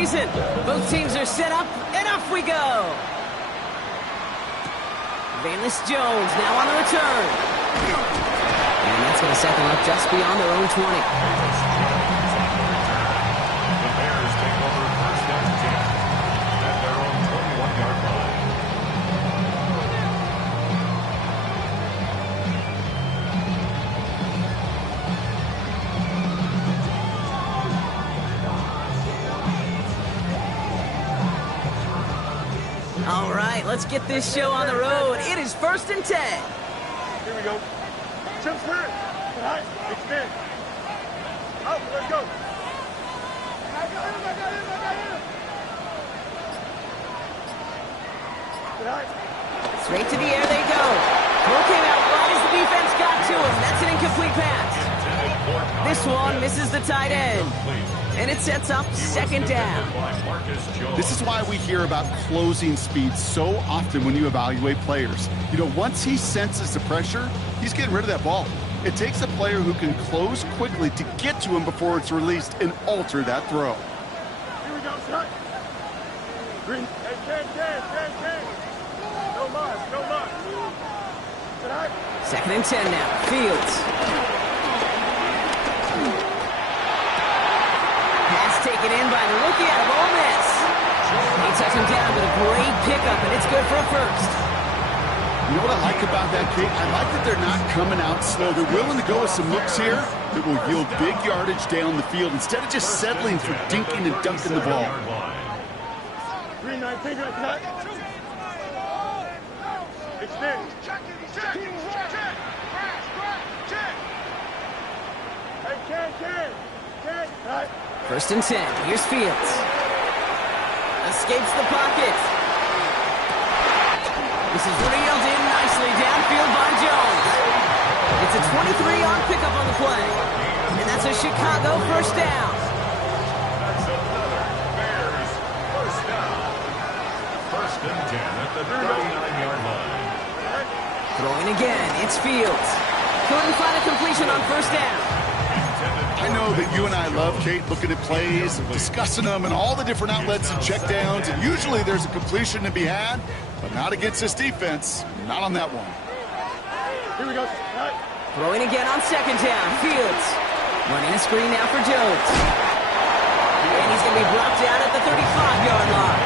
season. Both teams are set up, and off we go. Valus Jones now on the return. And that's going to set them up just beyond their own 20. The Bears take over first and 10 at their own 21-yard line. All right, let's get this show on the road. It is 1st and 10. Here we go. Jump spirit. All right, extend. Out, let's go. Straight to the air they go. Throw came out right as the defense got to him. That's an incomplete pass. This one misses the tight end. And it sets up 2nd down. This is why we hear about closing speed so often when you evaluate players. You know, once he senses the pressure, he's getting rid of that ball. It takes a player who can close quickly to get to him before it's released and alter that throw. Here we go, shot. Green. Hey, 10. No more. 2nd and 10 now. Fields. Taken in by the rookie out of Ole Miss. He touched him down, but a great pickup, and it's good for a first. You know what I like about that, Kate? I like that they're not coming out slow. They're willing to go with some looks here that will yield big yardage down the field instead of just settling for dinking and dunking the ball. Green 19, right. Extend. Check. Hey, can. Right. 1st and 10. Here's Fields. Escapes the pocket. This is reeled in nicely downfield by Jones. It's a 23-yard pickup on the play. And that's a Chicago first down. That's another Bears first down. 1st and 10 at the 39-yard line. Throwing again. It's Fields. Couldn't find a completion on 1st down. I know that you and I love, Kate, looking at plays and discussing them and all the different outlets and checkdowns, and usually there's a completion to be had, but not against this defense. Not on that one. Here we go. Right. Throwing again on 2nd down. Fields. Running a screen now for Jones. And he's going to be brought down at the 35-yard line.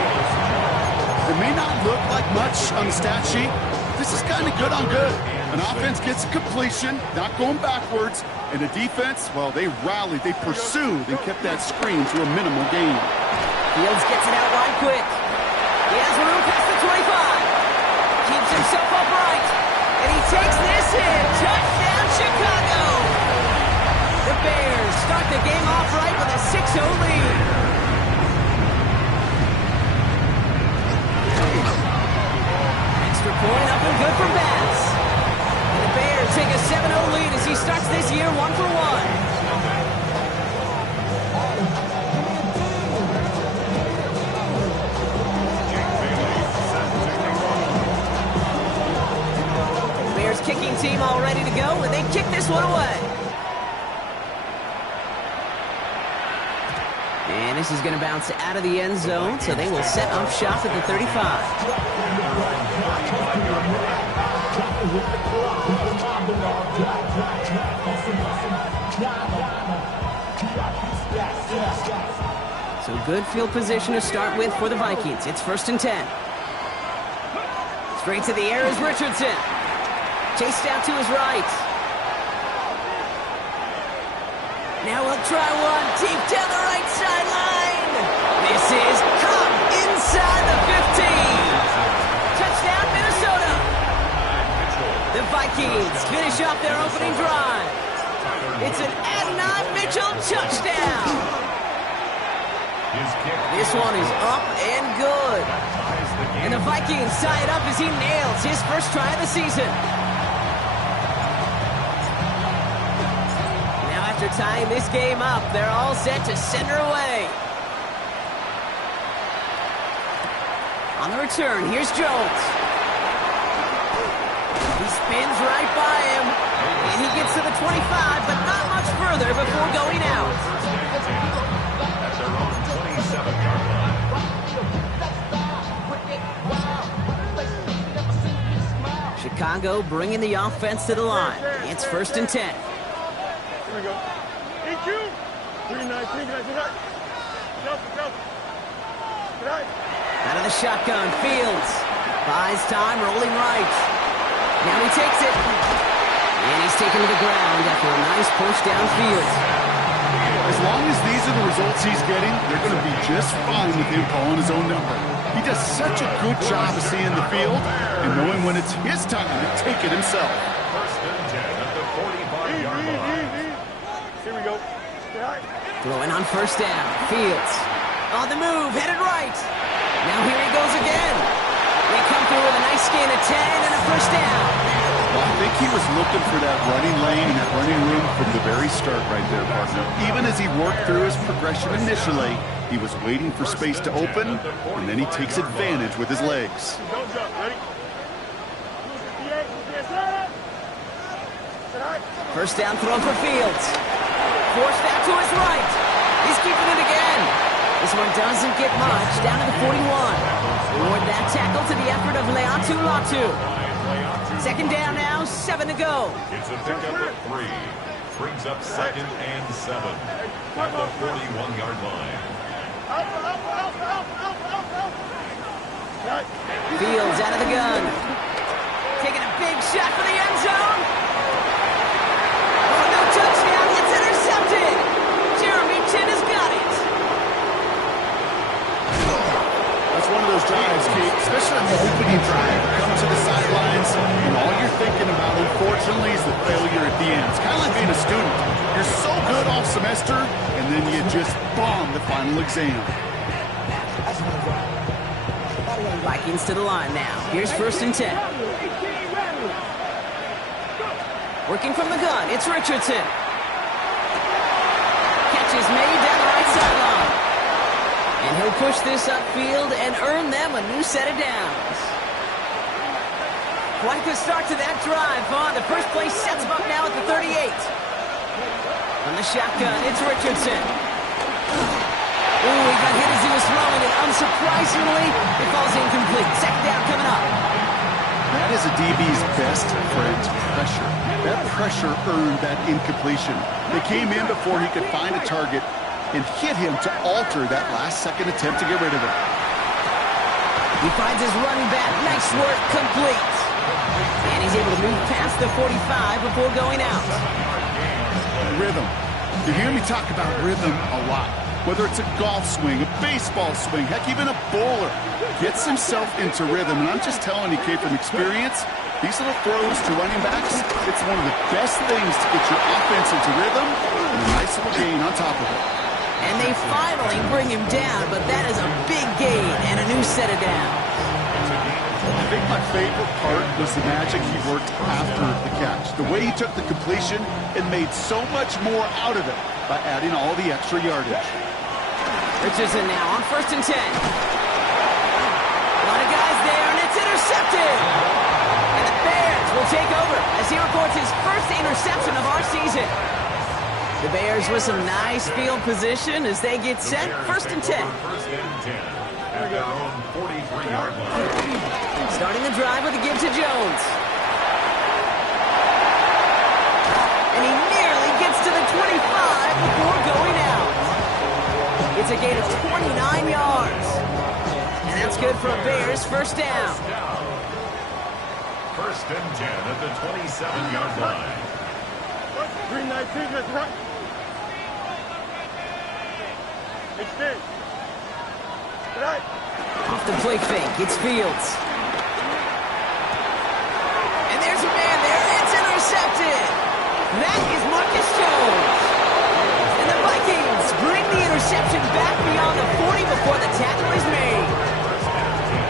It may not look like much on the stat sheet. This is kind of good on good. An offense gets a completion, not going backwards, and the defense, well, they rallied, they pursued, and kept that screen to a minimal gain. Fields gets it out wide quick. He has room past the 25. Keeps himself upright. And he takes this in. Touchdown, Chicago! The Bears start the game off right with a 6-0 lead. Extra point up and good for Bass. And the Bears take a 7-0 lead as he starts this year 1-for-1. Kicking team all ready to go, and they kick this one away. And this is going to bounce out of the end zone, so they will set up shop at the 35. So good field position to start with for the Vikings. It's 1st and 10. Straight to the air is Richardson. Chased out to his right. Now we'll try one deep down the right sideline. This is caught inside the 15. Touchdown, Minnesota. The Vikings finish off their opening drive. It's an Adonai Mitchell touchdown. This one is up and good. And the Vikings tie it up as he nails his first try of the season. After tying this game up, they're all set to send her away. On the return, here's Jones. He spins right by him, and he gets to the 25, but not much further before going out. That's their own 27-yard line. Chicago bringing the offense to the line. It's 1st and 10. Here we go. EQ. 3-19. Out of the shotgun, Fields buys time, rolling right. Now he takes it. And he's taken to the ground after a nice push downfield. As long as these are the results he's getting, they're going to be just fine with him calling his own number. He does such a good job of seeing the field and knowing when it's his time to take it himself. 1st and 10 at the 45-yard line. Here we go. Throwing on 1st down, Fields on the move, headed right. Now here he goes again. They come through with a nice gain of 10 and a 1st down. Well, I think he was looking for that running lane and that running room from the very start right there, partner. Even as he worked through his progression initially, he was waiting for space to open, and then he takes advantage with his legs. Don't jump. Ready? 1st down throw for Fields. Forced out to his right. He's keeping it again. This one doesn't get much. Down to the 41. Toward that tackle to the effort of Leatu Latu. 2nd down now, 7 to go. It's a pickup of 3. Brings up 2nd and 7 at the 41-yard line. Fields out of the gun. Taking a big shot for the end zone. Oh, no touchdown. It's intercepted. Jeremy Chin has got it. That's one of those drives, Kate, especially on the opening drive. Come to the sidelines, and all you're thinking about, unfortunately, is the failure at the end. It's kind of like being a student. You're so good all semester, and then you just bomb the final exam. Vikings to the line now. Here's 1st and 10. Working from the gun, it's Richardson. Catch is made down the right sideline. And he'll push this upfield and earn them a new set of downs. Quite the start to that drive, huh? The first play sets him up now at the 38. On the shotgun, it's Richardson. Ooh, he got hit as he was throwing it. Unsurprisingly, it falls incomplete. 2nd down coming up. That is a DB's best friend, pressure. That pressure earned that incompletion. They came in before he could find a target and hit him to alter that last-second attempt to get rid of it. He finds his running back. Nice work, complete. And he's able to move past the 45 before going out. Rhythm. You hear me talk about rhythm a lot. Whether it's a golf swing, a baseball swing, heck, even a bowler gets himself into rhythm. And I'm just telling you, Kate, from experience, these little throws to running backs, it's one of the best things to get your offense into rhythm and a nice little gain on top of it. And they finally bring him down, but that is a big gain and a new set of downs. I think my favorite part was the magic he worked after the catch. The way he took the completion and made so much more out of it by adding all the extra yardage. Richardson now on 1st and 10. A lot of guys there, and it's intercepted. And the Bears will take over as he records his first interception of our season. The Bears with some nice field position as they get set. 1st and 10. 1st and 10 at their own 43-yard line. Starting the drive with a give to Jones. And he nearly gets to the 25 before going out. It's a gain of 29 yards. And that's good for a Bears 1st down. 1st and 10 at the 27-yard line. 3-19, let's run. Extend. Right. Off the play fake, it's Fields. And there's a man there, it's intercepted. That is Marcus Jones. And the Vikings bring the interception back beyond the 40 before the tackle is made.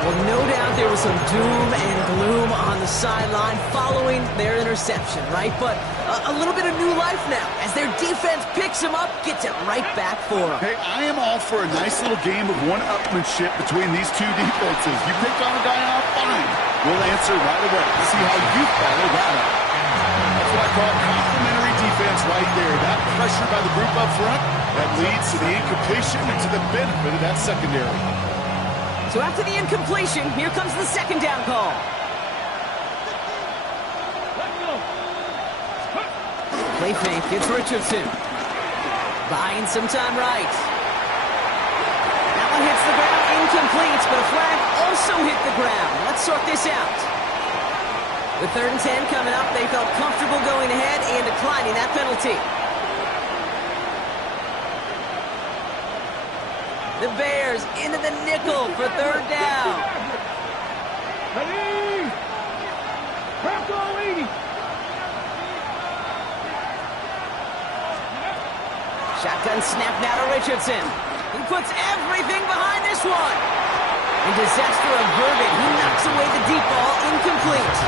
Well, no doubt there was some doom and gloom on the sideline following their interception, right? But a little bit of new life now as their defense picks him up, gets it right back for him. Hey, I am all for a nice little game of one-upmanship between these two defenses. You picked on a guy off, fine. We'll answer right away. See how you follow that up. That's what I call complementary defense right there. That pressure by the group up front, that leads to the incompletion and to the benefit of that secondary. So after the incompletion, here comes the 2nd down call. Play fake. It's Richardson. Buying some time right. That one hits the ground. Incomplete, but a flag also hit the ground. Let's sort this out. With 3rd and 10 coming up, they felt comfortable going ahead and declining that penalty. The Bears into the nickel for 3rd down. Shotgun snap now to Richardson. He puts everything behind this one. And disaster averted. He knocks away the deep ball. Incomplete.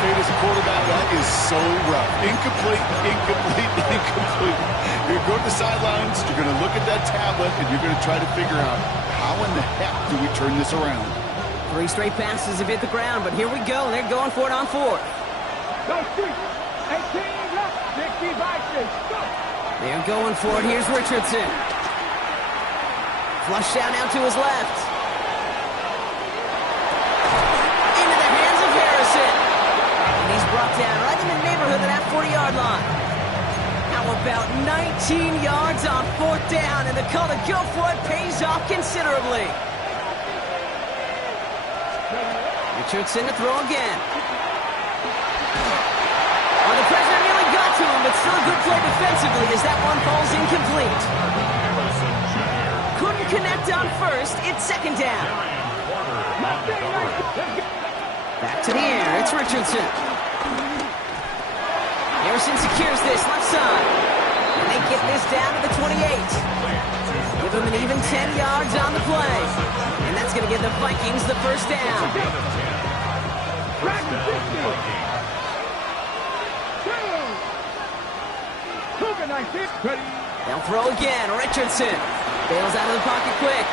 Kate, as a quarterback, that is so rough. Incomplete, incomplete, incomplete. You're going to go to the sidelines, you're going to look at that tablet, and you're going to try to figure out how in the heck do we turn this around. 3 straight passes have hit the ground, but here we go. They're going for it on 4th. They're going for it. Here's Richardson. Flush out now to his left. Into the hands of Harrison. And he's brought down right in the neighborhood of that 40-yard line. How about 19 yards on 4th down, and the call to go for it pays off considerably. Richardson to throw again. Well, the pressure nearly got to him, but still a good play defensively as that one falls incomplete. Couldn't connect on 1st. It's 2nd down. Back to the air. It's Richardson. Harrison secures this left side. And they get this down to the 28. Give them an even 10 yards on the play. And that's going to give the Vikings the 1st down. They'll throw again. Richardson bails out of the pocket quick.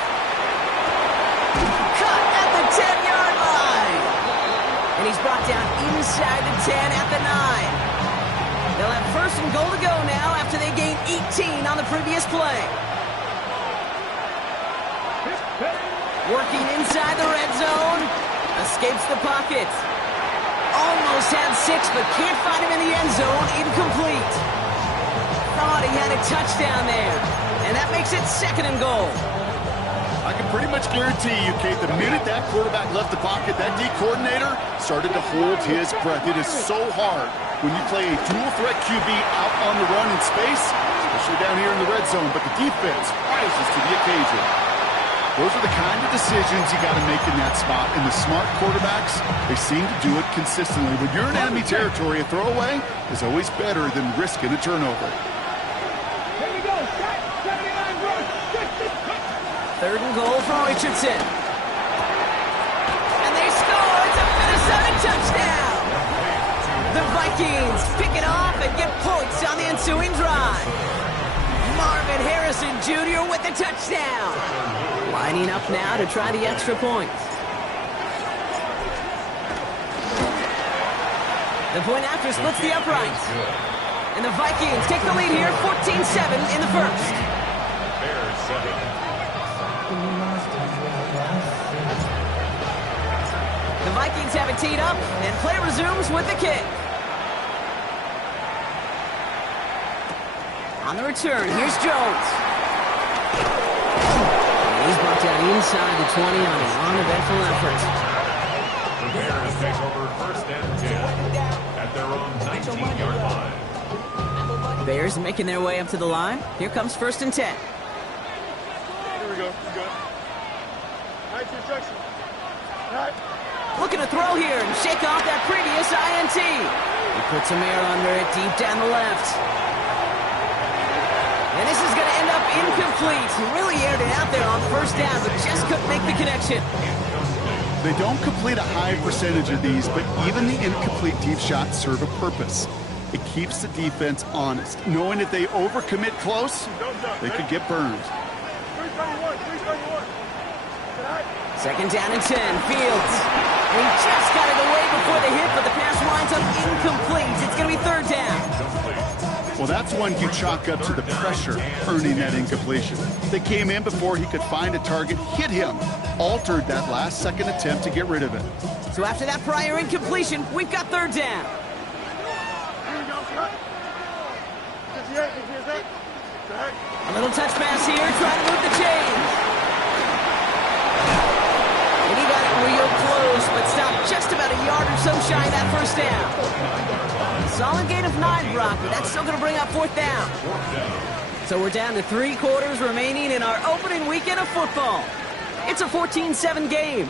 Cut at the 10-yard line. And he's brought down inside the 10 at the 9. They'll have 1st and goal to go now after they gained 18 on the previous play. Working inside the red zone. Escapes the pocket. Almost had 6, but can't find him in the end zone. Incomplete. Thought he had a touchdown there. And that makes it 2nd and goal. I can pretty much guarantee you, Kate, the minute that quarterback left the pocket, that D coordinator started to hold his breath. It is so hard when you play a dual-threat QB out on the run in space, especially down here in the red zone, but the defense rises to the occasion. Those are the kind of decisions you got to make in that spot, and the smart quarterbacks, they seem to do it consistently. When you're in enemy territory, a throwaway is always better than risking a turnover. 3rd and goal from Richardson. And they score! It's a Minnesota touchdown! The Vikings pick it off and get points on the ensuing drive. Marvin Harrison Jr. with the touchdown. Lining up now to try the extra point. The point after splits the uprights. And the Vikings take the lead here, 14-7 in the 1st. Bears 7. The Vikings have it teed up, and play resumes with the kick. On the return, here's Jones. And he's brought down inside the 20 on an uneventful effort. The Bears take over 1st and 10 at their own 19-yard line. Bears making their way up to the line. Here comes 1st and 10. Here we go. Good. Nice instruction. All right. Looking to throw here and shake off that previous INT. He puts some air under it deep down the left. And this is going to end up incomplete. He really aired it out there on 1st down, but just couldn't make the connection. They don't complete a high percentage of these, but even the incomplete deep shots serve a purpose. It keeps the defense honest, knowing if they overcommit close, they could get burned. 331. 2nd down and 10. Fields. And he just got it away before the hit, but the pass winds up incomplete. It's going to be 3rd down. Well, that's one you chalk up to the pressure earning that incompletion. They came in before he could find a target, hit him, altered that last-second attempt to get rid of it. So after that prior incompletion, we've got 3rd down. Here we go. A little touch pass here, trying to move the chains. And he got it real close, but stopped just about a yard or so shy of that first down. Solid gain of 9, Brock, but that's still going to bring up 4th down. So we're down to 3 quarters remaining in our opening weekend of football. It's a 14-7 game.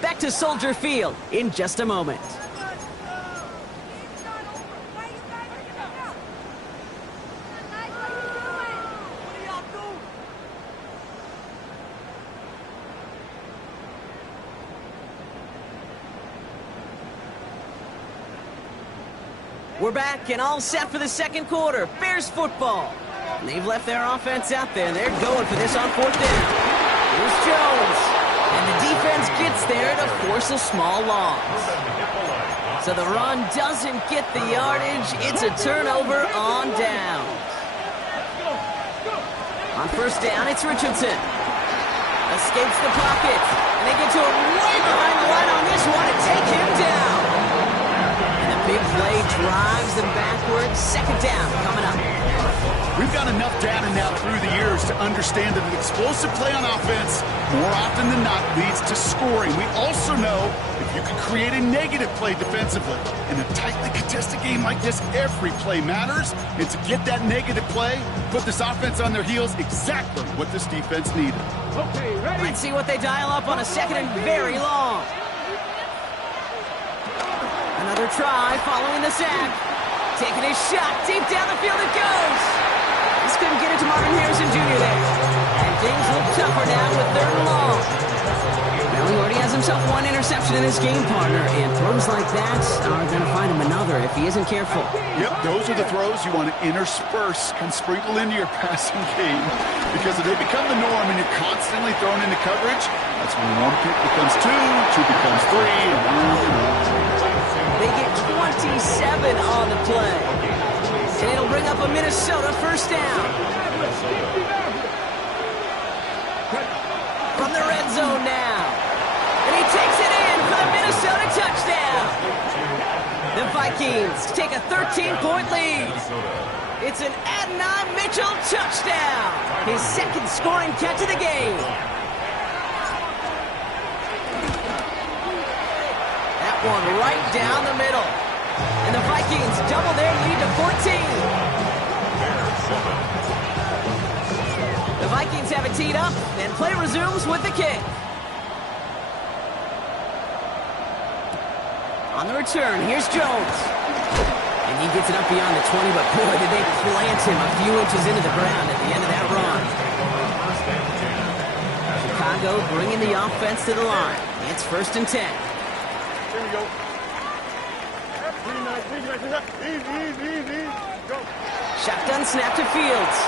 Back to Soldier Field in just a moment. We're back and all set for the second quarter. Bears football. And they've left their offense out there. They're going for this on 4th down. Here's Jones. And the defense gets there to force a small loss. So the run doesn't get the yardage. It's a turnover on downs. On 1st down, it's Richardson. Escapes the pocket. And they get to him way behind the line on this one and take him down. Big play drives them backwards. 2nd down coming up. We've got enough data now through the years to understand that an explosive play on offense more often than not leads to scoring. We also know if you can create a negative play defensively in a tightly contested game like this, every play matters. And to get that negative play, put this offense on their heels, exactly what this defense needed. Okay, ready? Let's see what they dial up on a 2nd and very long. Another try following the sack. Taking his shot. Deep down the field it goes. Just couldn't get it to Marvin Harrison Jr. there. And things look tougher now with 3rd and long. Well, he already has himself 1 interception in his game, partner. And throws like that are going to find him another if he isn't careful. Yep, those are the throws you want to intersperse and sprinkle into your passing game. Because if they become the norm and you're constantly thrown into coverage, that's when 1 pick becomes 2, 2 becomes 3, and on. They get 27 on the play. And it'll bring up a Minnesota 1st down. From the red zone now. And he takes it in for the Minnesota touchdown. The Vikings take a 13-point lead. It's an Adonai Mitchell touchdown. His 2nd scoring catch of the game. One right down the middle. And the Vikings double their lead to 14. The Vikings have it teed up, and play resumes with the kick. On the return, here's Jones. And he gets it up beyond the 20, but boy, did they plant him a few inches into the ground at the end of that run. Chicago bringing the offense to the line. It's 1st and 10. Here we go. Easy. Go. Shotgun snap to Fields.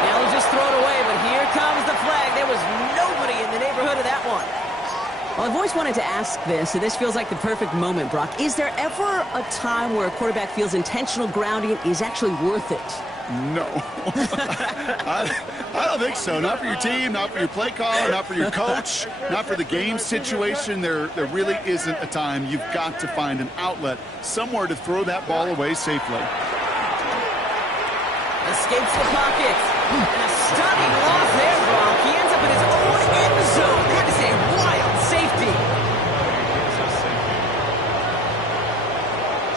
Now he'll just throw it away, but here comes the flag. There was nobody in the neighborhood of that one. Well, I've always wanted to ask this, and this feels like the perfect moment, Brock. Is there ever a time where a quarterback feels intentional grounding is actually worth it? No. I don't think so. Not for your team, not for your play caller, not for your coach, not for the game situation. There really isn't a time. You've got to find an outlet, somewhere to throw that ball away safely. Escapes the pocket. And a stunning loss there, Brock. He ends up in his own end zone. That is a wild safety.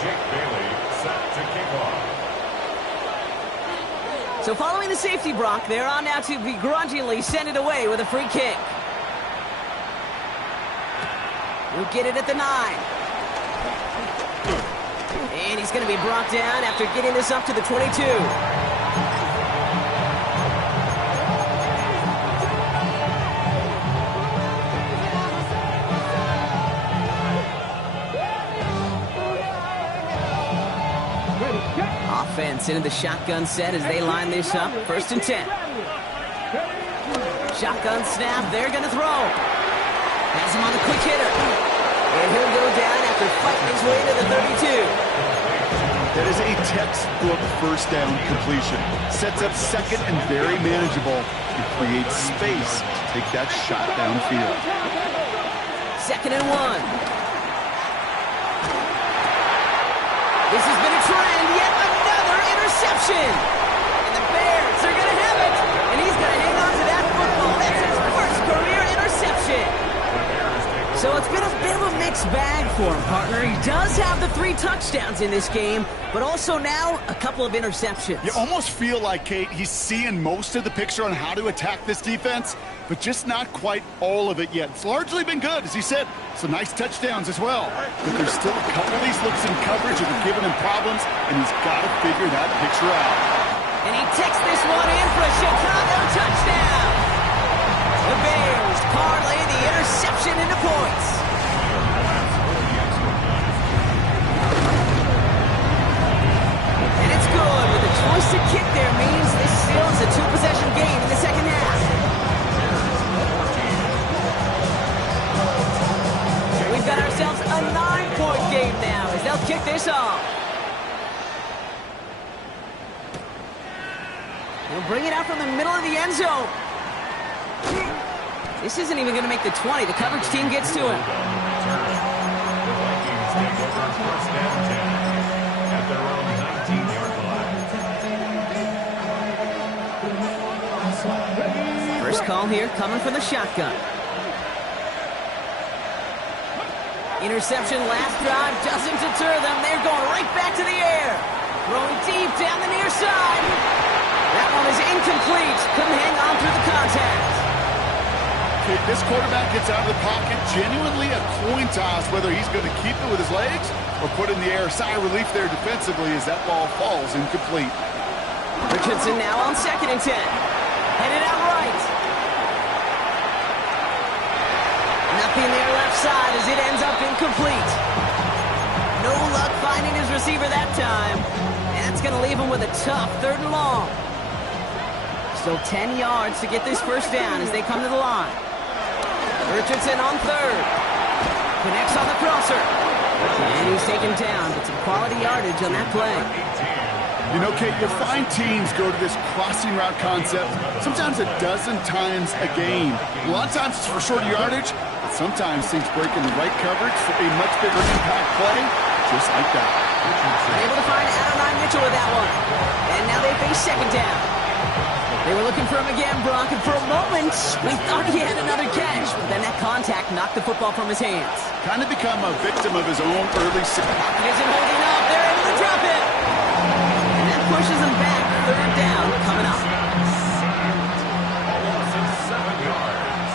Jake Bailey set to kick off. So following the safety, Brock, they're on now to begrudgingly send it away with a free kick. He'll get it at the 9. And he's going to be brought down after getting this up to the 22. Offense into the shotgun set as they line this up. 1st and 10. Shotgun snap. They're going to throw. Has him on the quick hitter. And he'll go down after fighting his way to the 32. That is a textbook 1st down completion. Sets up 2nd and very manageable. It creates space to take that shot downfield. 2nd and 1. This has been a trend. Yet another interception. And the Bears are going to have it. for him, partner. He does have the 3 touchdowns in this game, but also now a couple of interceptions. You almost feel like, Kate, he's seeing most of the picture on how to attack this defense, but just not quite all of it yet. It's largely been good, as he said. Some nice touchdowns as well. But there's still a couple of these looks in coverage that are giving him problems, and he's got to figure that picture out. And he takes this one in for a Chicago touchdown. The Bears parlay the interception into points. And it's good. With a choice to kick there means this still is a 2-possession game in the second half. We've got ourselves a 9-point game now as they'll kick this off. He'll bring it out from the middle of the end zone. This isn't even going to make the 20. The coverage team gets to him. The Vikings take over first down 10 at their own 19-yard line. First call here coming from the shotgun. Interception last drive doesn't deter them. They're going right back to the air. Throwing deep down the near side. That one is incomplete. Couldn't hang on through the contact. This quarterback gets out of the pocket, genuinely a coin toss whether he's going to keep it with his legs or put it in the air. Sigh of relief there defensively as that ball falls incomplete. Richardson now on 2nd and 10. Headed out right. Nothing there left side as it ends up incomplete. No luck finding his receiver that time. And that's going to leave him with a tough 3rd and long. Still 10 yards to get this first down as they come to the line. Richardson on 3rd. Connects on the crosser. And he's taken down, but some quality yardage on that play. You know, Kate, you find teams go to this crossing route concept sometimes a dozen times a game. A lot of times it's for shorter yardage, but sometimes things break in the right coverage for a much bigger impact play, just like that. Unable to find Adonai Mitchell with that one. And now they face 2nd down. They were looking for him again, Brock, and for a moment, we thought he had another catch. But then that contact knocked the football from his hands. Kind of become a victim of his own early success. He isn't holding up. They're able to drop it. And that pushes him back. 3rd down coming up. Almost 7 yards.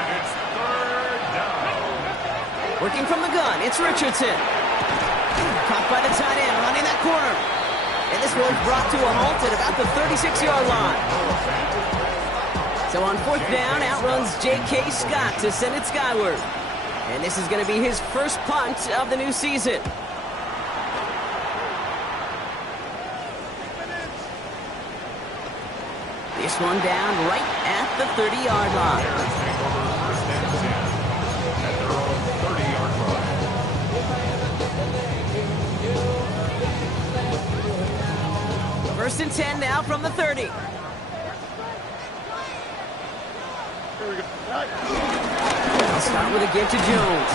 And it's 3rd down. Working from the gun, it's Richardson. Caught by the tight end, running that corner. And this one's brought to a halt at about the 36-yard line. So on 4th down, outruns J.K. Scott to send it skyward. And this is going to be his first punt of the new season. This one down right at the 30-yard line. Bears take over first down 10 at their own 30-yard line. First and 10 now from the 30. Here we go. I'll start with a give to Jones.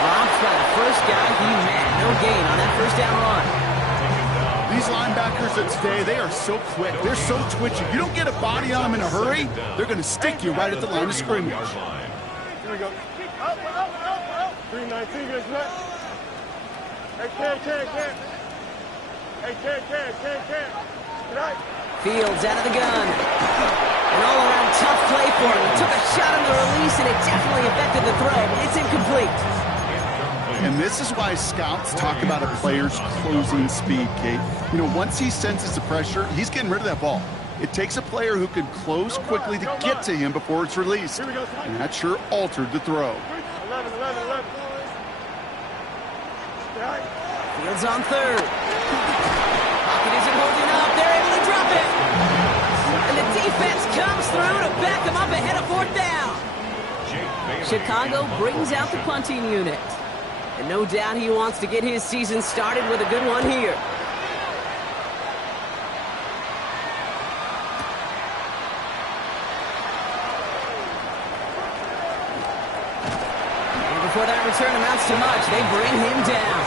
Rob's by the first guy he met. No gain on that first down run. These linebackers of today, they are so quick. They're so twitchy. You don't get a body on them in a hurry, they're going to stick you right at the line of scrimmage. Here we go. Up. 319, guys, net. Hey, Ken. Hey, Ken. Good night. Fields out of the gun. An all-around tough play for him. He took a shot on the release, and it definitely affected the throw. It's incomplete. And this is why scouts talk about a player's closing speed, Kate. You know, once he senses the pressure, he's getting rid of that ball. It takes a player who can close quickly to get to him before it's released. And that sure altered the throw. 11. Fields on 3rd. Pocket isn't holding up. They're able to drop it. And the defense comes through to back them up ahead of 4th down. Chicago brings out the punting unit. And no doubt he wants to get his season started with a good one here. And before that return amounts to much, they bring him down.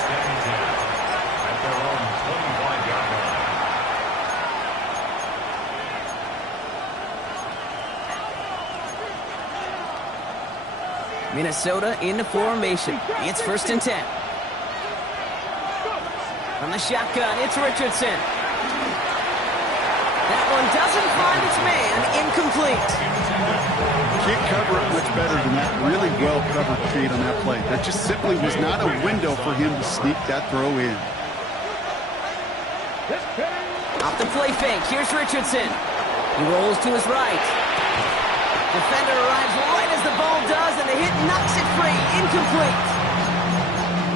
At their own 25-yard line. Minnesota into formation. It's 1st and 10. From the shotgun, it's Richardson. That one doesn't find its man. Incomplete. Can't cover it much better than that really well-covered feed on that play. That just simply was not a window for him to sneak that throw in. Off the play fake. Here's Richardson. He rolls to his right. Defender arrives right as the ball does, and the hit knocks it free. Incomplete.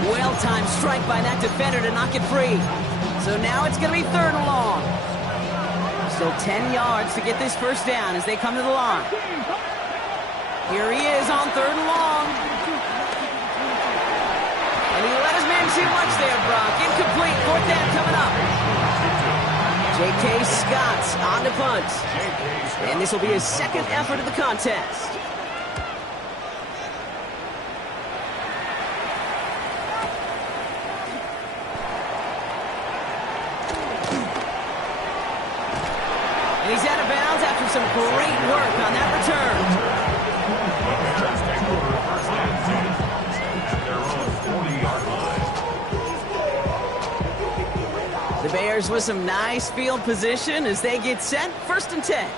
Well-timed strike by that defender to knock it free. So now it's going to be 3rd and long. Still 10 yards to get this 1st down as they come to the line. Here he is on 3rd and long. And he let his man too much there, Brock. Incomplete. 4th down coming up. J.K. Scott's on to punt. And this will be his 2nd effort of the contest. And he's out of bounds after some great work on that return. Bears take over 1st and 10 at their own 40-yard line. The Bears with some nice field position as they get set. 1st and 10.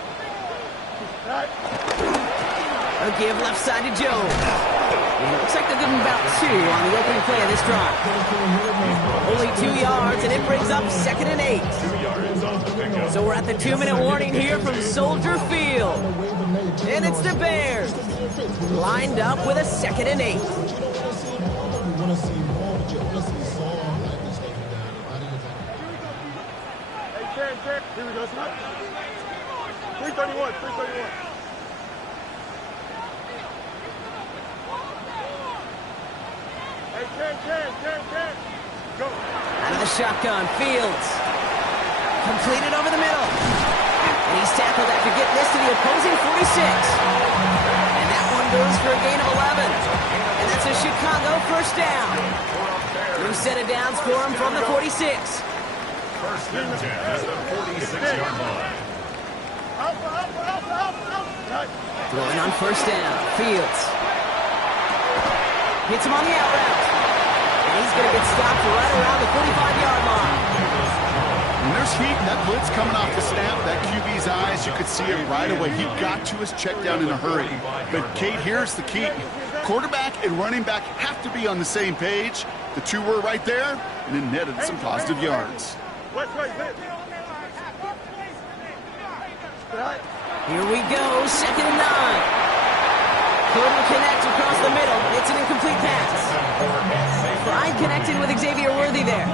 A give left side to Joe. And it looks like they're giving about 2 on the opening play of this drive. Only 2 yards, and it brings up 2nd and 8. 2 yards on the pickup. So we're at the 2-minute warning here from Soldier Field. And it's the Bears lined up with a 2nd and 8. Here we go, son. 331, 331. Hey, 10. Go. Out of the shotgun, Fields. Completed over the middle. And he's tackled after getting this to the opposing 46. And that one goes for a gain of 11. And that's a Chicago 1st down. New set of downs for him from the 46. 1st and 10 at the 46-yard line. Throwing on 1st down, Fields. Hits him on the out route. And he's going to get stopped right around the 45-yard line. When there's heat and that blitz coming off the snap, that QB's eyes, you could see it right away. He got to his check down in a hurry. But, Kate, here's the key. Quarterback and running back have to be on the same page. The two were right there, and it netted some positive yards. Here we go, 2nd and 9. Couldn't connect across the middle. It's an incomplete pass. Fry connected with Xavier Worthy there.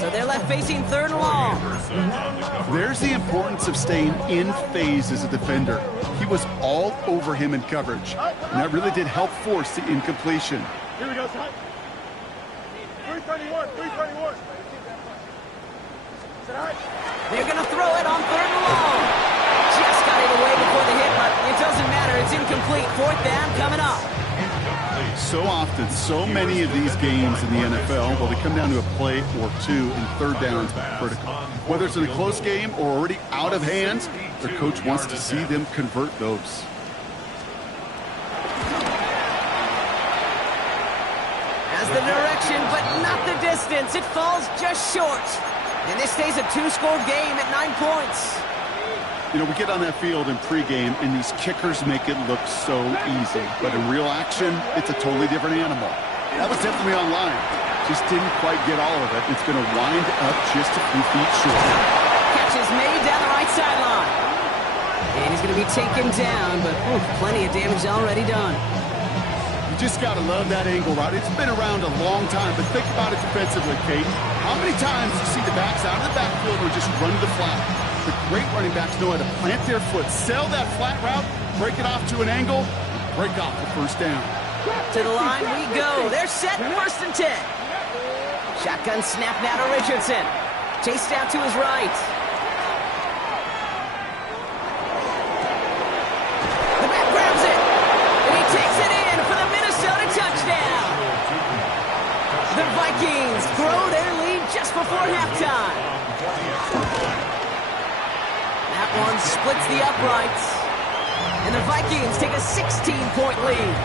So they're left facing 3rd and long. There's the importance of staying in phase as a defender. He was all over him in coverage, and that really did help force the incompletion. Here we go, son. 331, 331. They're going to throw it on 3rd and long. Just got it away before the hit, but it doesn't matter. It's incomplete. 4th down coming up. So often, so many of these games in the NFL, well, they come down to a play or 2, and 3rd downs are critical. Whether it's in a close game or already out of hand, their coach wants to see them convert those. Has the direction, but not the distance. It falls just short. And this stays a 2-score game at 9 points. You know, we get on that field in pregame, and these kickers make it look so easy. But in real action, it's a totally different animal. That was definitely on line. Just didn't quite get all of it. It's going to wind up just a few feet short. Catch is made down the right sideline. And he's going to be taken down, but plenty of damage already done. You just got to love that angle route. It's been around a long time, but think about it defensively, Kate. How many times do you see the backs out of the backfield or just run to the flat? The great running backs know how to plant their foot, sell that flat route, break it off to an angle, break off the 1st down. To the line we go. They're set 1st and 10. Shotgun snap now to Richardson. Chased out to his right. The back grabs it. And he takes it in for the Minnesota touchdown. The Vikings grow their lead just before halftime. That one splits the uprights. And the Vikings take a 16-point lead.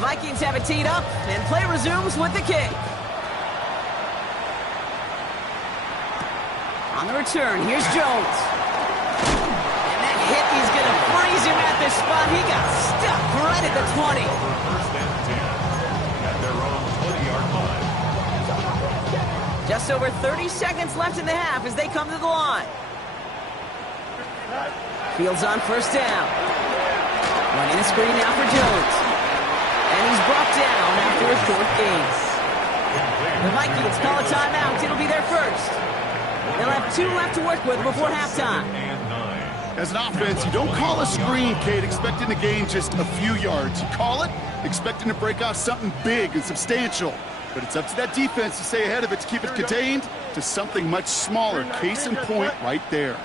Vikings have it teed up, and play resumes with the kick. On the return, here's Jones. And that hit, he's going to freeze him at this spot. He got stuck right at the 20. First and 10 at their own 20-yard line. Just over 30 seconds left in the half as they come to the line. Fields on first down. Running a screen now for Jones. And he's brought down after a short gain. The Vikings call a timeout. It'll be their first. They'll have 2 left to work with before halftime. As an offense, you don't call a screen, Kate, expecting to gain just a few yards. You call it expecting to break out something big and substantial. But it's up to that defense to stay ahead of it, to keep it contained to something much smaller. Case in point right there.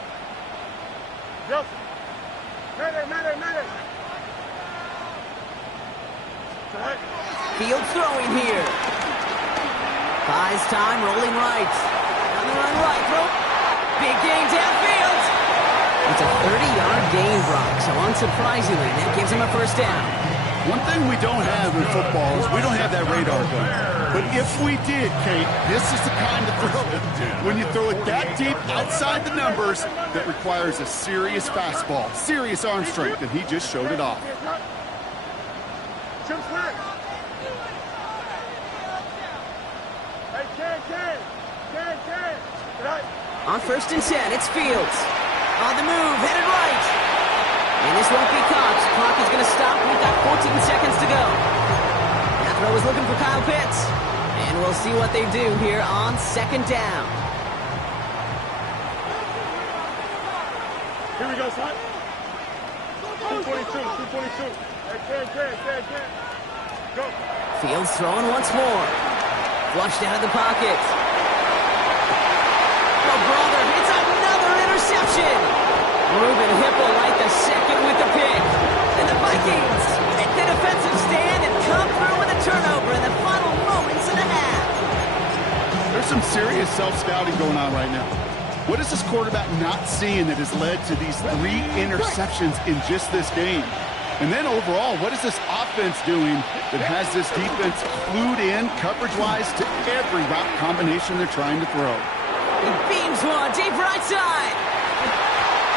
Field throwing here. Buys time, rolling right. On the run right, throw. Big gain downfield. It's a 30-yard gain, Brock, so unsurprisingly, that gives him a first down. One thing we don't have in football is we don't have that radar gun. But if we did, Kate, this is the kind of throw, when you throw it that deep outside the numbers, that requires a serious fastball, serious arm strength, and he just showed it off. On first and 10, it's Fields. On the move, headed right. And this won't be caught. Clock is going to stop. We've got 14 seconds to go. That throw is looking for Kyle Pitts. And we'll see what they do here on second down. Here we go, son. 222, 222. Go. Fields throwing once more. Flushed out of the pocket. Oh, brother, it's another interception. Ruben Hippolyte the second with the pick. And the Vikings make the defensive stand and come through with a turnover in the final moments of the half. There's some serious self-scouting going on right now. What is this quarterback not seeing that has led to these 3 interceptions in just this game? And then overall, what is this offense doing that has this defense clued in coverage-wise to every route combination they're trying to throw? He beams one deep right side.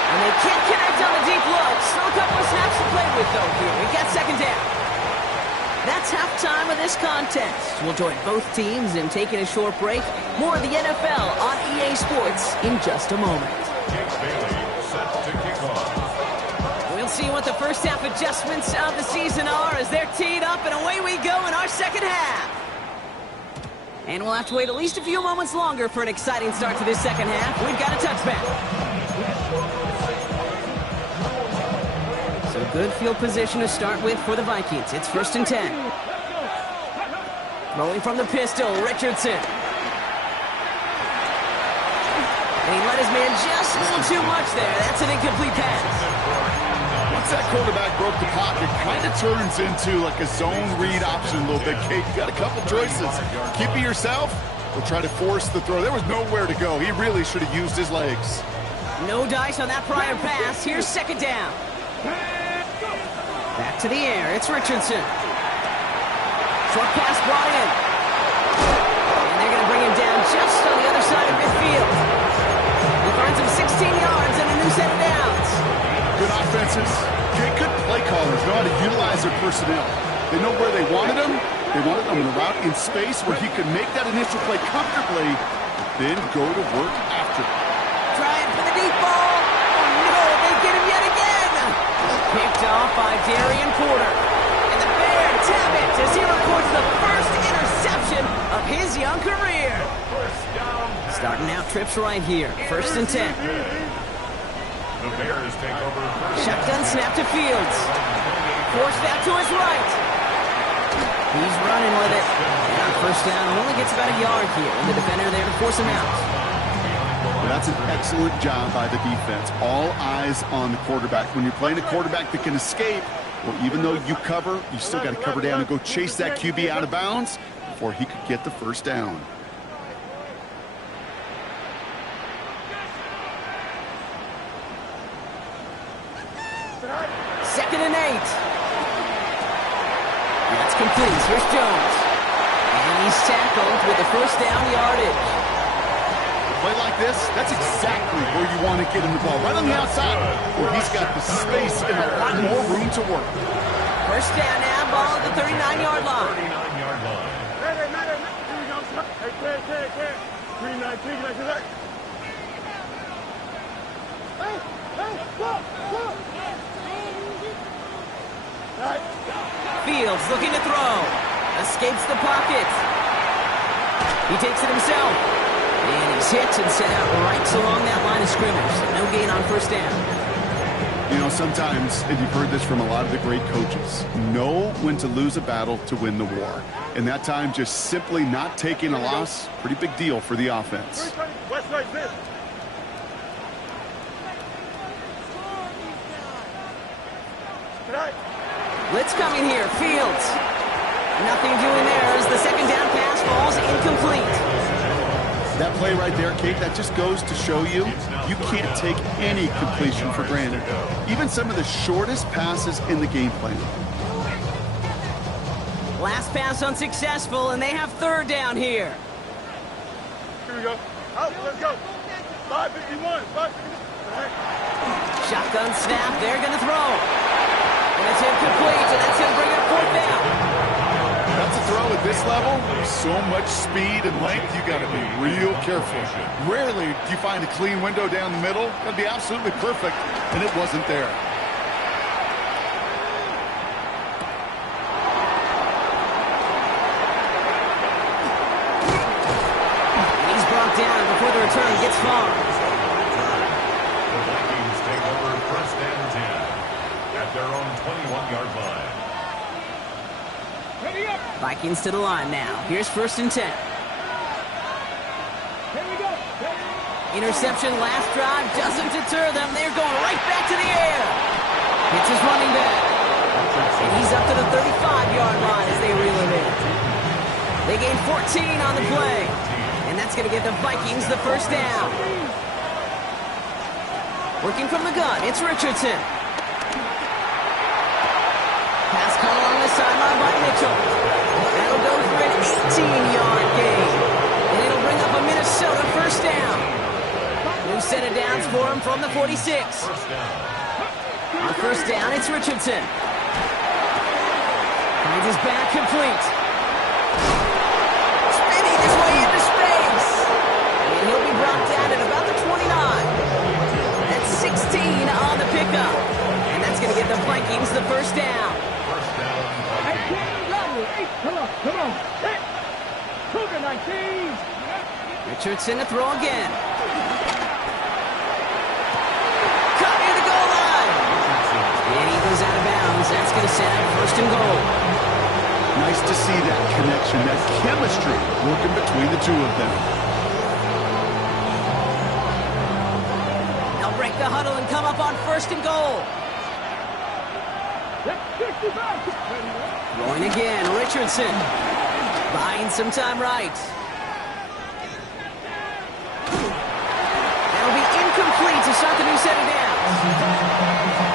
And they can't connect on the deep look. Still a couple of snaps to play with, though, here. We got second down. That's halftime of this contest. We'll join both teams in taking a short break. More of the NFL on EA Sports in just a moment. Set to kick off. We'll see what the first half adjustments of the season are as they're teed up, and away we go in our second half. And we'll have to wait at least a few moments longer for an exciting start to this second half. We've got a touchback. So good field position to start with for the Vikings. It's first and 10. Rolling from the pistol, Richardson. And he let his man just a little too much there. That's an incomplete pass. Once that quarterback broke the pocket, kind of turns into like a zone read option a little bit. Kate, you got a couple choices. Keep it yourself or try to force the throw. There was nowhere to go. He really should have used his legs. No dice on that prior pass. Here's second down. Back to the air. It's Richardson. Short pass brought in. And they're going to bring him down just on the other side of midfield. He finds him 16 yards and a new set of downs. Good offenses. Good play callers know how to utilize their personnel. They know where they wanted them. They wanted them in a route in space where he could make that initial play comfortably, then go to work after. Trying for the deep ball. Oh, no, they get him yet again. Picked off by Darian Porter. And the Bears have it as he records the first interception of his young career. Starting out trips right here. First and 10. The Bears take over. Shotgun snap to Fields. Forced out to his right. He's running with it. And on first down, only gets about a yard here. And the defender there to force him out. Well, that's an excellent job by the defense. All eyes on the quarterback. When you're playing a quarterback that can escape, well, even though you cover, you still got to cover down and go chase that QB out of bounds before he could get the first down. Second and 8. That's complete. Here's Jones. And he's tackled with the first down yardage. A play like this, that's exactly where you want to get him the ball. Right on the outside, where he's got the space and a lot more room to work. First down now, ball at the 39-yard line. 39-yard line. Hey, 319, like that. Fields looking to throw. Escapes the pocket. He takes it himself. And he's hit and sent out right along that line of scrimmage. No gain on first down. You know, sometimes, and you've heard this from a lot of the great coaches, know when to lose a battle to win the war. And that time, just simply not taking a loss, pretty big deal for the offense. West side, this. Blitz coming here. Fields. Nothing doing there as the second down pass falls incomplete. That play right there, Kate, that just goes to show you, you can't take any completion for granted. Even some of the shortest passes in the game plan. Last pass unsuccessful, and they have third down here. Here we go. Out, let's go. 551, 551. Shotgun snap, they're going to throw. And it's incomplete, and that's going to bring up fourth down. That's a throw at this level. So much speed and length, you got to be real careful. Rarely do you find a clean window down the middle. Got to be absolutely perfect, and it wasn't there. And he's brought down before the return gets far. The Vikings take over first and 10 at their own 21-yard line. Vikings to the line now. Here's first and 10. Interception last drive doesn't deter them. They're going right back to the air. Hits his running back. And he's up to the 35-yard line as they reel it in. They gain 14 on the play. And that's going to give the Vikings the first down. Working from the gun, it's Richardson. Pass caught along the sideline by Mitchell. That'll go for an 18-yard gain. And it'll bring up a Minnesota first down. New set of downs for him from the 46. On first down, it's Richardson. Finds his back complete. Spinning his way into space. And he'll be brought down at about the 29. That's 16 on the pickup. And that's going to get the Vikings the first down. Come on. Hey, Cougar 19. Richardson to throw again. Cut near the goal line. And he goes out of bounds. That's going to set up first and goal. Nice to see that connection, that chemistry working between the two of them. They'll break the huddle and come up on first and goal. Throwing again, Richardson. Buying some time right. That'll be incomplete to start the new set of downs.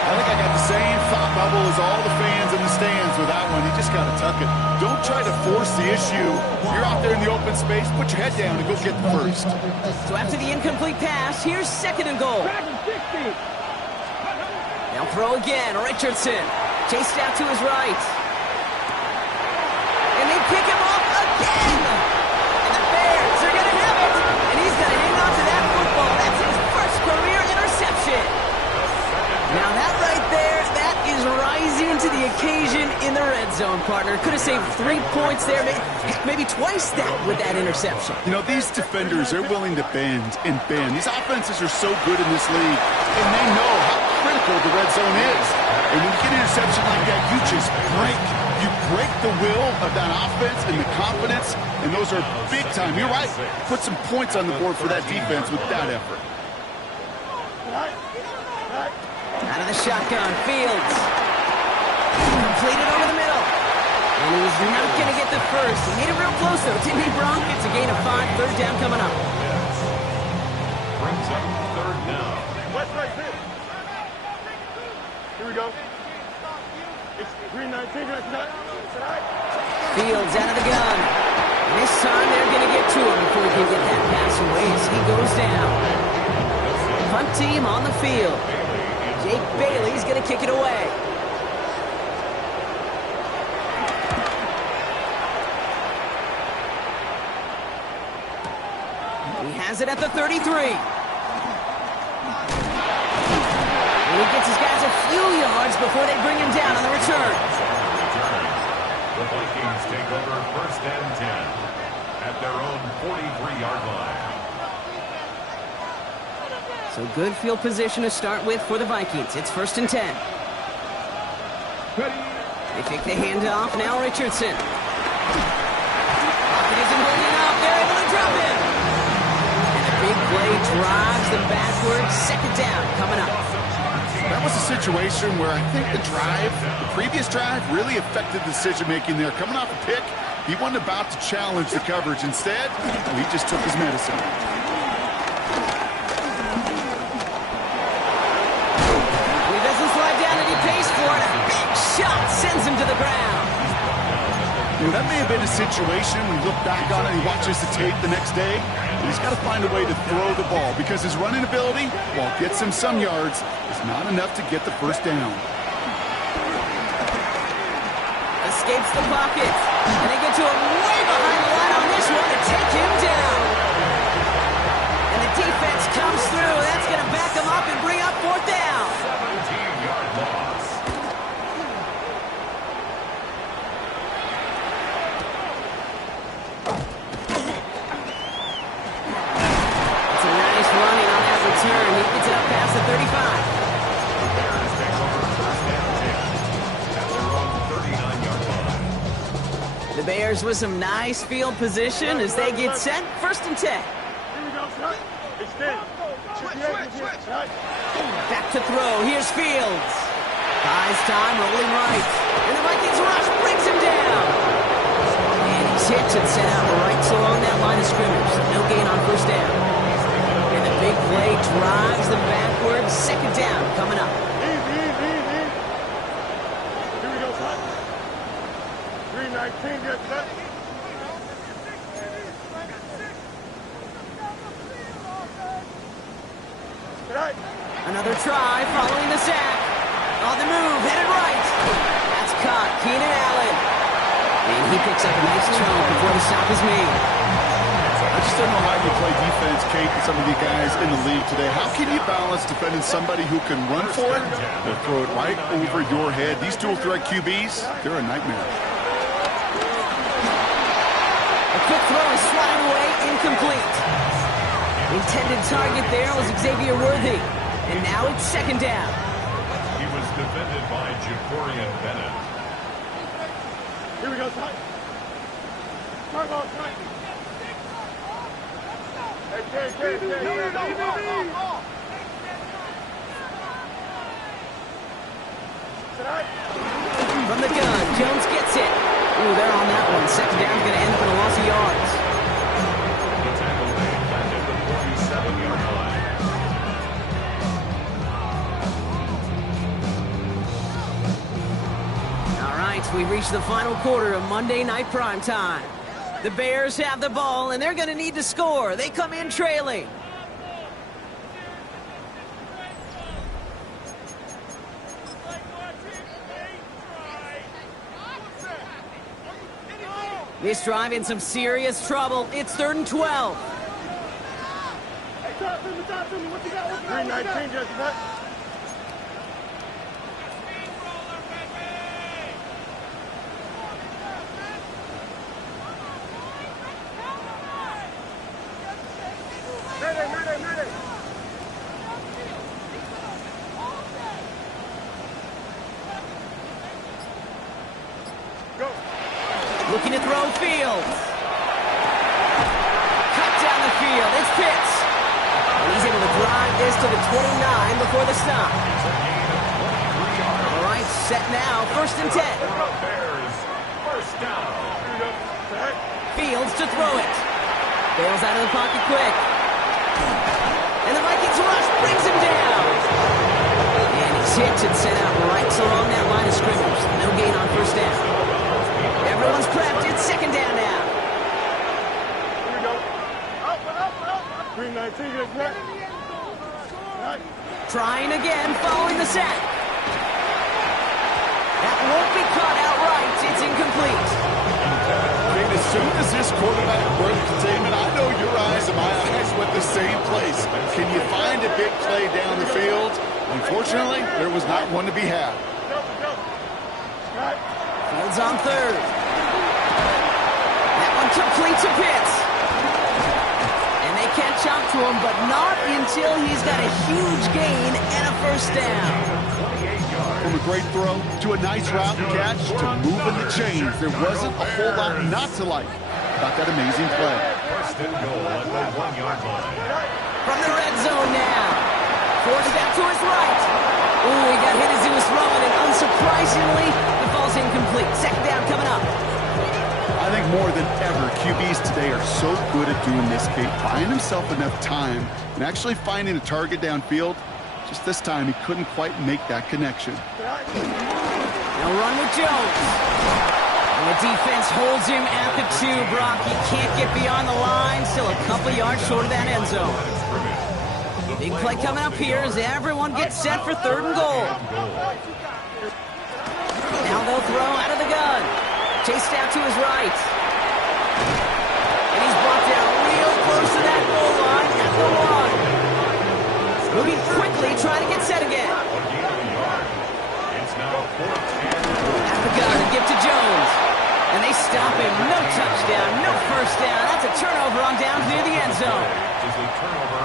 I think I got the same thought bubble as all the fans in the stands with that one. You just got to tuck it. Don't try to force the issue. You're out there in the open space. Put your head down and go get the first. So after the incomplete pass, here's second and goal. They'll throw again, Richardson. Chased out to his right. And they pick him up again. And the Bears are going to have it. And he's going to hang on to that football. That's his first career interception. Now that right there, that is rising to the occasion in the red zone, partner. Could have saved 3 points there, maybe twice that with that interception. You know, these defenders, they're willing to bend and bend. These offenses are so good in this league, and they know how critical the red zone is. And when you get an interception like that, you just break. You break the will of that offense and the confidence, and those are big time. You're right. Put some points on the board for that defense with that effort. Out of the shotgun, Fields. Completed over the middle. And he was not going to get the first. He made it real close, though. Didn't he, Bronk? It's a gain of 5. Third down coming up. Brings up third down. West right here. Here we go. It's 319. Fields out of the gun. And this time they're going to get to him before he can get that pass away as he goes down. Punt team on the field. Jake Bailey's going to kick it away. He has it at the 33. And he gets his guys a few yards before they bring him down on the return. The Vikings take over 1st and 10 at their own 43-yard line. So good field position to start with for the Vikings. It's 1st and 10. They take the handoff. Now Richardson. Pocket isn't big enough. They're able to drop him. And the big play drives them backwards. 2nd down coming up. That was a situation where I think the previous drive, really affected the decision-making there. Coming off a pick, he wasn't about to challenge the coverage. Instead, he just took his medicine. He doesn't slide down and he pays for it. A big shot sends him to the ground. You know, that may have been a situation when you look back on it, he watches the tape the next day, and he's got to find a way to throw the ball because his running ability, while it gets him some yards, is not enough to get the 1st down. Escapes the pocket. And they get to him way behind the line on this one to take him down. And the defense comes through. That's going to back him up and bring up 4th down. 17-yard loss. It's a nice running on that return. He gets it up past the 35. The Bears with some nice field position as they get set. 1st and 10. Here we go, son. Extend. Back to throw. Here's Fields. Buys time, rolling right. And the Vikings rush brings him down. And he's hit and sent out right along that line of scrimmage. No gain on 1st down. And the big play drives them backwards. 2nd down coming up. Easy. Here we go, son. 319, yes, sir. Another try following the sack. On the move, headed right. That's caught. Keenan Allen. And he picks up a nice chunk before the stop is made. I just don't know how you play defense, Kate, with some of the guys in the league today. How can you balance defending somebody who can run for it or throw it right over your head? These dual-threat QBs, they're a nightmare. A quick throw is swatted away, incomplete. Intended target there was Xavier Worthy. And now it's 2nd down. He was defended by Jaforian Bennett. Here we go, son. Come on, son. Hey. From the gun, Jones gets it. Ooh, they're on that one. 2nd down's going to end up in a loss of yards. The tackle made back at the 47-yard line. All right, we reach the final quarter of Monday Night Primetime. The Bears have the ball, and they're going to need to score. They come in trailing. This drive in some serious trouble. It's 3rd and 12. Hey, talk to me. What you got? 319, yes, sir. Mayday. Go. Looking to throw Fields. Cut down the field. It's Pitts. And he's able to drive this to the 29 before the stop. All right, set now. 1st and 10. Bears, 1st down. Fields to throw it. Bails out of the pocket quick. And the Vikings rush brings him down. And he's hit and sent out right along that line of scrimmage. No gain on 1st down. Everyone's prepped. It's second down now. Here we go. Up. 319, get ready. Right. Trying again, following the sack. That won't be caught outright. It's incomplete. And as soon as this quarterback broke containment, I know your eyes and my eyes went the same place. Can you find a big play down the field? Unfortunately, there was not one to be had. Go. Right. Fields on third. That one complete to Pitts. And they can't jump to him, but not until he's got a huge gain and a first down. From a great throw to a nice route and catch to moving the chains, there wasn't a whole lot not to like about that amazing play. First and goal at the 1-yard line. From the red zone now. Forced out to his right. Ooh, he got hit as he was throwing, and unsurprisingly, the ball's incomplete. Second down coming up. I think more than ever, QBs today are so good at doing this, Kate, buying himself enough time and actually finding a target downfield. Just this time, he couldn't quite make that connection. Now run with Jones. And the defense holds him at the 2, Brock. He can't get beyond the line. Still a couple yards short of that end zone. Big play coming up here as everyone gets set for third and goal. Now they'll throw out of the gun. Chased out to his right. And he's brought down real close to that goal line at the 1. Moving quickly, trying to get set again. It's now 4th At the gun, and give to Jones. And they stop him. No touchdown, no first down. That's a turnover on down near the end zone.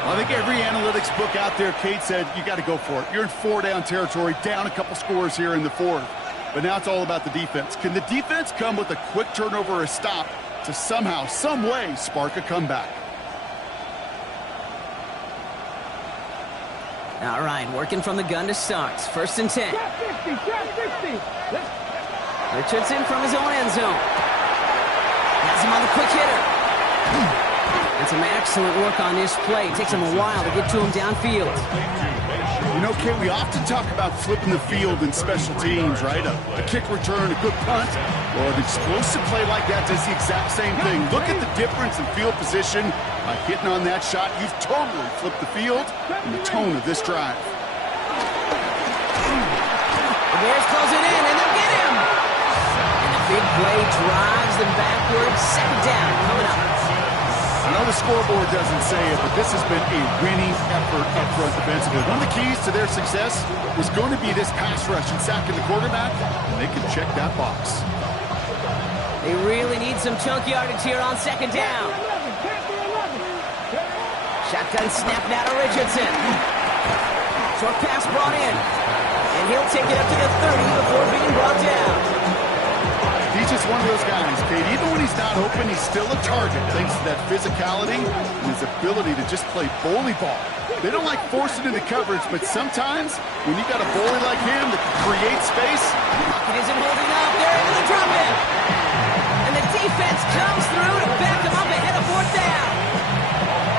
I think every analytics book out there, Kate, said you got to go for it. You're in 4-down territory, down a couple scores here in the 4th. But now it's all about the defense. Can the defense come with a quick turnover or a stop to somehow, some way, spark a comeback? All right, working from the gun to start. 1st and 10. Richardson from his own end zone. Has him on the quick hitter. And some excellent work on this play. It takes him a while to get to him downfield. You know, Kate, we often talk about flipping the field in special teams, right? A kick return, a good punt. Well, an explosive play like that does the exact same thing. Look at the difference in field position. By hitting on that shot, you've totally flipped the field and the tone of this drive. The Bears close it in, and they'll get him. And the big play drives them backwards. Second down coming up. I know the scoreboard doesn't say it, but this has been a winning effort up front defensively. One of the keys to their success was going to be this pass rush and sacking the quarterback, and they can check that box. They really need some chunk yardage here on second down. Shotgun snap now to Richardson. Short pass brought in. And he'll take it up to the 30 before being brought down. He's just one of those guys, Kate. Even when he's not open, he's still a target thanks to that physicality and his ability to just play bully ball. They don't like forcing into coverage, but sometimes when you got a bully like him that can create space. It isn't holding up. They're able to drop him. And the defense comes through to back him up ahead of 4th down.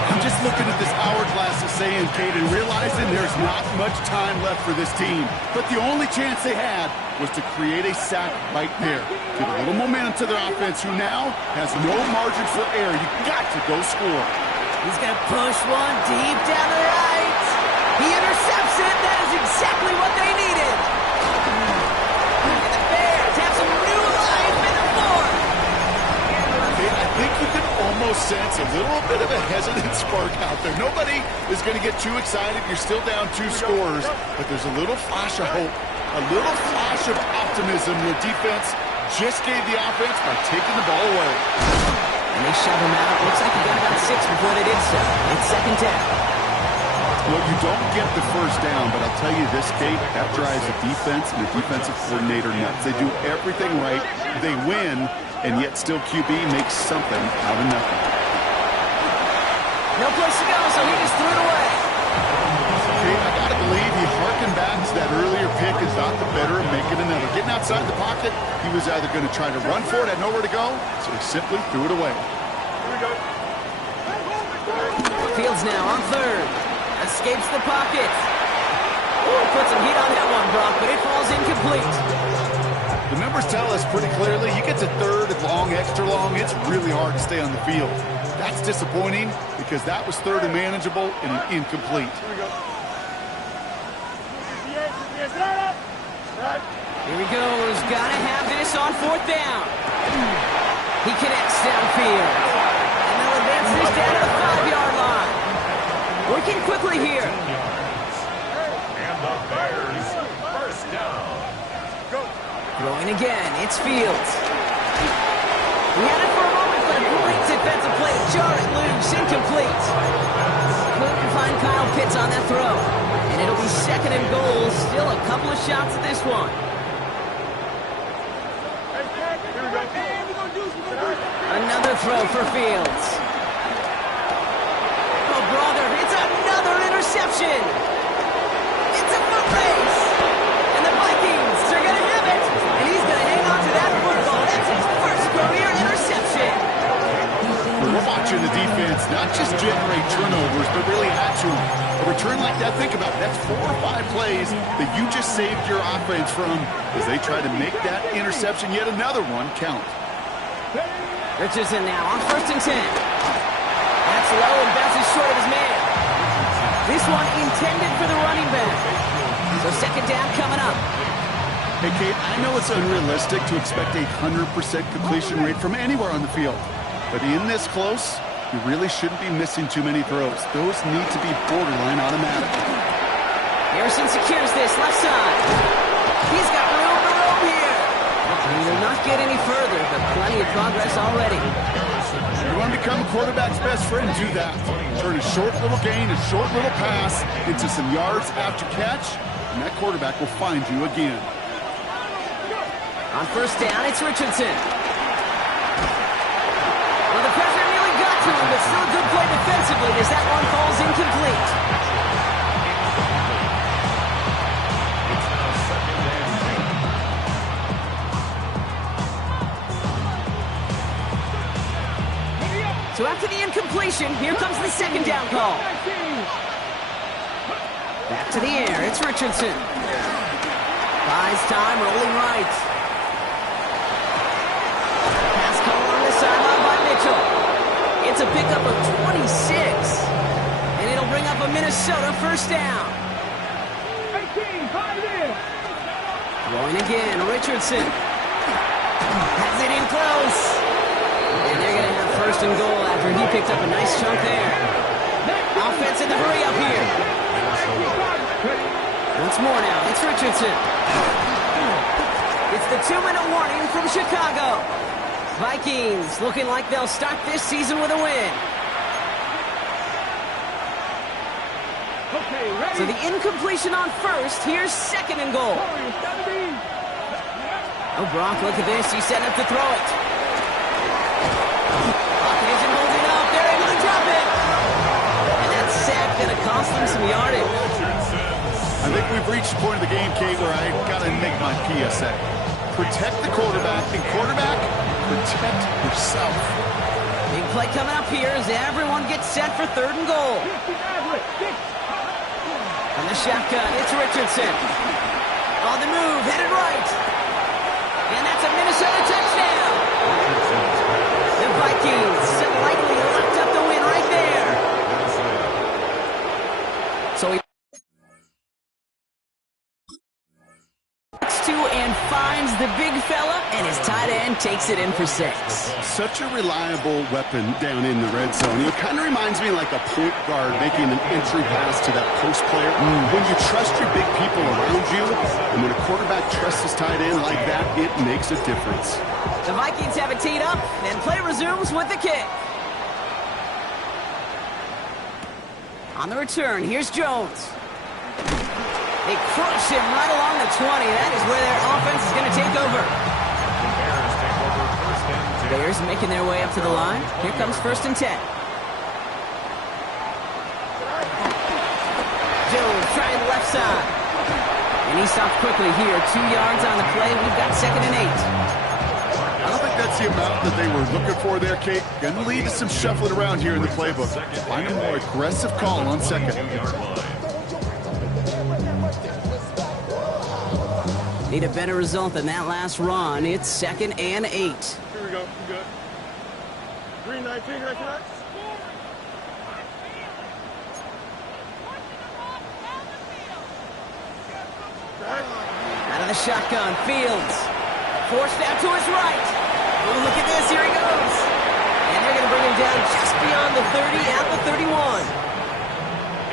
I'm just looking at this hourglass of saying, Kate, and realizing there's not much time left for this team. But the only chance they had was to create a sack right there. Give a little momentum to their offense, who now has no margin for error. You got to go score. He's going to push one deep down the right. He intercepts it. That is exactly what they needed. And the Bears have some new life in the 4th. Kate, I think you can almost sense a little bit of a hesitant spark out there. Nobody is going to get too excited. You're still down 2 scores, but there's a little flash of hope, a little flash of optimism. The defense just gave the offense by taking the ball away. And they shove him out. Looks like he got about 6 before they did so. It's second down. Well, you don't get the first down, but I'll tell you this, Kate, that drives the defense and the defensive coordinator nuts. They do everything right. They win, and yet still QB makes something out of nothing. No place to go, so he just threw it away. Kate, I got to believe he harkened back to that earlier pick and thought the better of making another. Getting outside the pocket, he was either going to try to run for it, had nowhere to go, so he simply threw it away. Here we go. Fields now on third. Escapes the pocket. Ooh, put some heat on that one, Brock, but it falls incomplete. The numbers tell us pretty clearly, you get to third and long, extra long, it's really hard to stay on the field. That's disappointing because that was third and manageable and an incomplete. Here he goes. Gotta have this on fourth down. He connects downfield. And they'll advance this down to the 5-yard line. Working quickly here. And the Bears, first down. Throwing again. It's Fields. He had it for a moment, but a great defensive play to jar it loose. Incomplete. Couldn't find Kyle Pitts on that throw. And it'll be second and goal. Still a couple of shots at this one. Another throw for Fields. Oh, brother, it's another interception. It's a foot race. And the Vikings are going to have it. And he's going to hang on to that football. That's his first career interception. We're watching the defense not just generate turnovers, but really add to them. A return like that, think about it, that's 4 or 5 plays that you just saved your offense from as they try to make that interception, yet another one, count. Richardson now on first and 10. That's low and bounces short of his man. This one intended for the running back. So second down coming up. Hey, Kate, I know it's unrealistic to expect a 100% completion rate from anywhere on the field. But in this close, you really shouldn't be missing too many throws. Those need to be borderline automatic. Harrison secures this left side. He's got room to roam here. He will not get any further, but plenty of progress already. You want to become a quarterback's best friend, do that. Turn a short little gain, a short little pass into some yards after catch, and that quarterback will find you again. On first down, it's Richardson. Well, the pressure nearly got to him, but still a good play defensively as that one falls incomplete. So after the incompletion, here comes the second down call. Back to the air, it's Richardson. Buys time, rolling right. Pass call on the sideline by Mitchell. It's a pickup of 26. And it'll bring up a Minnesota first down. Throwing again, Richardson. Has it in close. And they're going to have first and goal after he picked up a nice chunk there. Offense in the hurry up here. Once more now, it's Richardson. It's the 2-minute warning from Chicago. Vikings looking like they'll start this season with a win. So the incompletion on first, here's second and goal. Oh, Brock, look at this. He's setting up to throw it. Pocket isn't holding up. They're able to drop it. And that sack going to cost them some yardage. I think we've reached the point of the game, Kate, where I got to make my PSA. Protect the quarterback, and quarterback, protect yourself. Big play coming up here as everyone gets set for third and goal. From the shotgun, it's Richardson. On the move, headed right. And that's a Minnesota touchdown. The Vikings likely locked up the win right there. So he looks to and finds the big fella, and his tight end takes it in for 6. Such a reliable weapon down in the red zone. It kind of reminds me like a point guard making an entry pass to that post player. When you trust your big people around you, and when a quarterback trusts his tight end like that, it makes a difference. The Vikings have it teed up, and play resumes with the kick. On the return, here's Jones. They crush him right along the 20. That is where their offense is going to take over. Bears making their way up to the line. Here comes first and 10. Jones trying the left side. And he stopped quickly here. 2 yards on the play. We've got second and 8. I don't think that's the amount that they were looking for there, Kate. Going to lead to some shuffling around here in the playbook. Find a more aggressive call on second. Need a better result than that last run. It's 2nd and 8. Here we go. You good. 319, right tonight? Out of the shotgun, Fields. Forced out to his right. Oh, look at this, here he goes. And they're going to bring him down just beyond the 30 at the 31.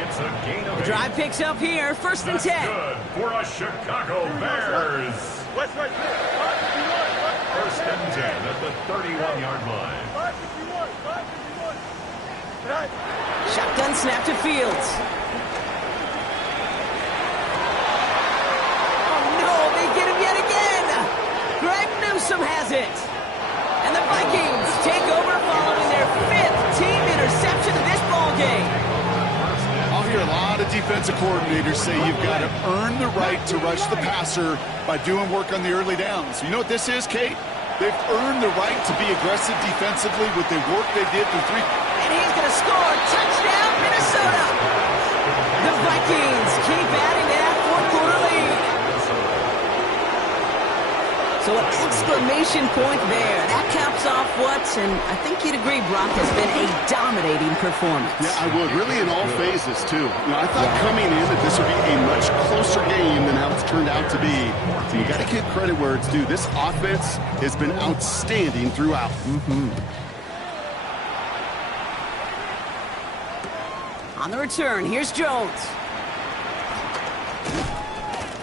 It's a gain of The drive picks up here, 1st and 10. That's good for a Chicago Bears. West right there. 551. 1st and 10 at the 31-yard line. 551. 551. Tonight. Shotgun snap to Fields. Oh no, they get him yet again. Greg Newsome has it. And the Vikings take over following their 5th team interception of this ball game. I'll hear a lot of defensive coordinators say you've got to earn the right to rush the passer by doing work on the early downs. You know what this is, Kate? They've earned the right to be aggressive defensively with the work they did through 3. And he's going to score. Touchdown, Minnesota. The Vikings keep adding to that 4th-quarter lead. So an exclamation point there. That caps off what, and I think you'd agree, Brock, has been a dominating performance. Yeah, I would. Really in all phases, too. You know, I thought coming in that this would be a much closer game than how it's turned out to be. So you got to give credit where it's due. This offense has been outstanding throughout. On the return, here's Jones.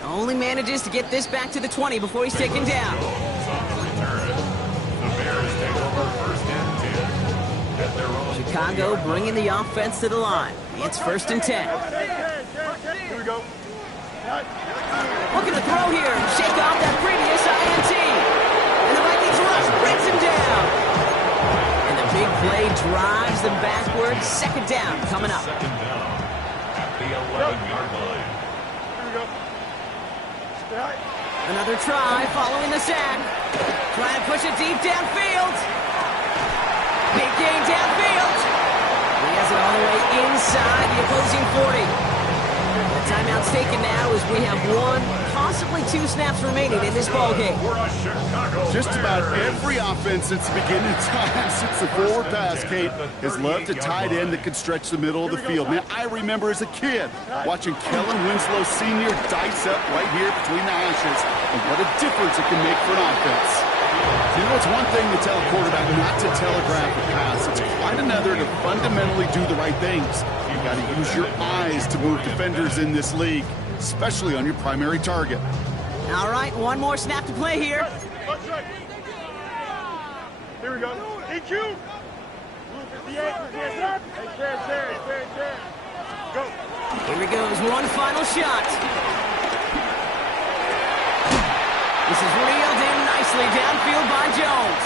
Only manages to get this back to the 20 before he's taken down. On the return, the Bears take over 1st and 10 at their own. Chicago bringing the offense to the line. It's 1st and 10. Here we go. Looking to throw here and shake off that previous INT. And the Vikings rush brings him down. And the big play drives them backwards. 2nd down coming up. 2nd down at the 11-yard line. Here we go. Another try following the sack. Trying to push it deep downfield. Big gain downfield. He has it all the way inside the opposing 40. The timeout's taken now as we have 1, possibly 2 snaps remaining in this ballgame. For a Chicago Just about Bears. every offense since the beginning of time, since the forward pass, Kate, has loved a tight end that can stretch the middle of the field. Man, I remember as a kid watching Kellen Winslow Sr. dice up right here between the hashes, and what a difference it can make for an offense. You know, it's one thing to tell a quarterback not to telegraph a pass. It's quite another to fundamentally do the right things. You've got to use your eyes to move defenders in this league, especially on your primary target. All right, 1 more snap to play here. That's right. Here we go. EQ. Blue 58. Hey, Terry. Go. Here he goes, 1 final shot. This is reeled in nicely downfield by Jones.